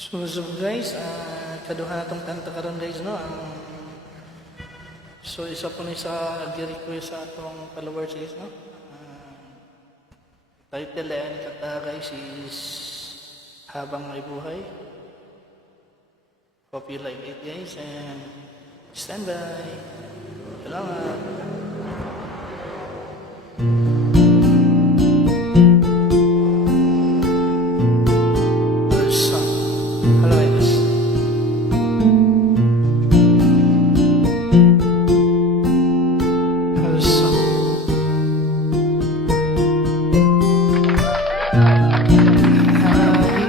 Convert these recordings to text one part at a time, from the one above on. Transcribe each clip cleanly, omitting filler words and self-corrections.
So guys, kaduha natong kanta karon guys no. So isa po ni sa gi-request sa atong followers guys no. Title ni kanta guys is Habang May Buhay. Hope you like it guys and stand by. Salamat.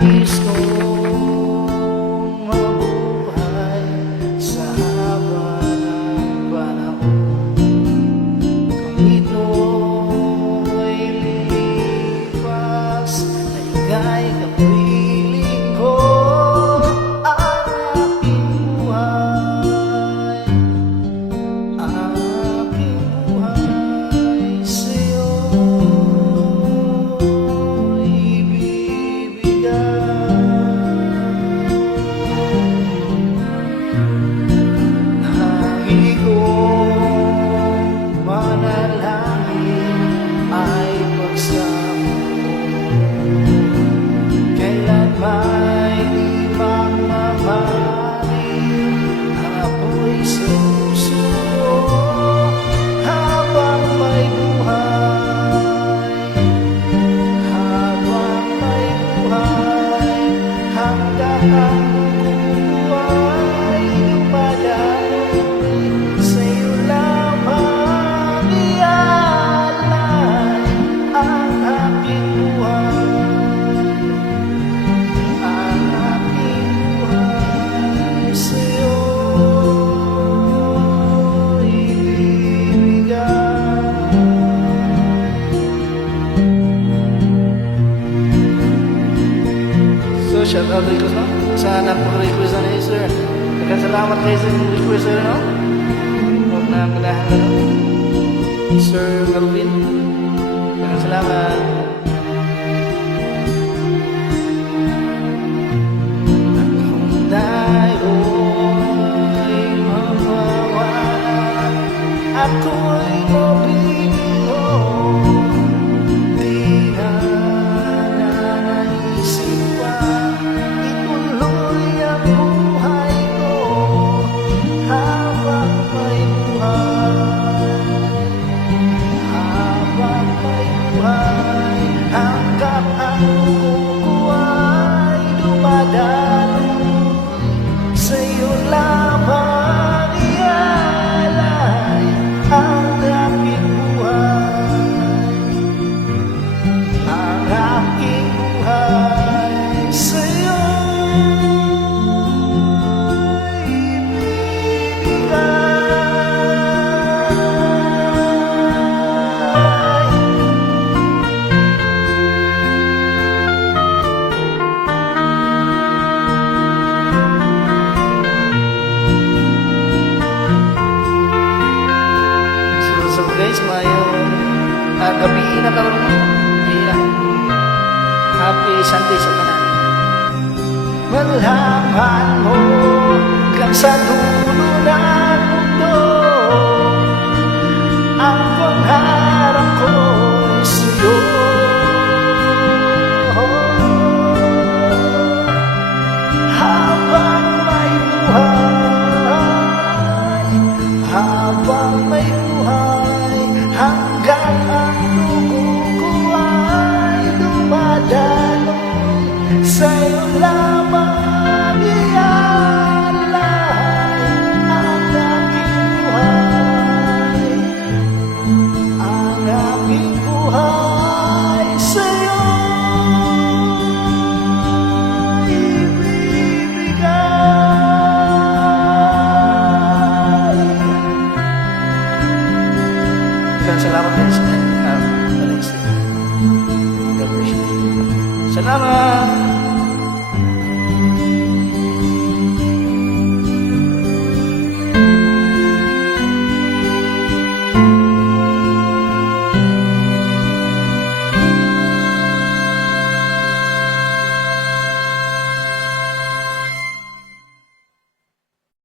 Nais kong mabuhay sa haba ng panahon. Kung ito'y lilipas, ay ika'y kapiling ko. Ang aking buhay, ang aking buhay sa'yo. Shout out request no? Sa anak mo request na ni sir. Salamat kayo sa request sir no? Huwag na manahan no? Sir Melvin. Salamat. Akong tayo'y mawawala, ako'y mabibigyo. Di na naisip pa ituloy ang buhay ko habang may buhay, habang may buhay, hanggang ang dugo ko ay dumadaloy. Sa'yo lamang ialay ang aking buhay, ang aking buhay sa'yo ibibigay. So guys, mayroon gabi na karon mo. Happy Sunday sa tanan. Malaman mo kang sa dulo ng mundo, ang pangarap ko'y sa'yo. Habang may buhay, habang may buhay, hanggang ang dugo ko ay dumadaloy. Sa'yo lamang iyan.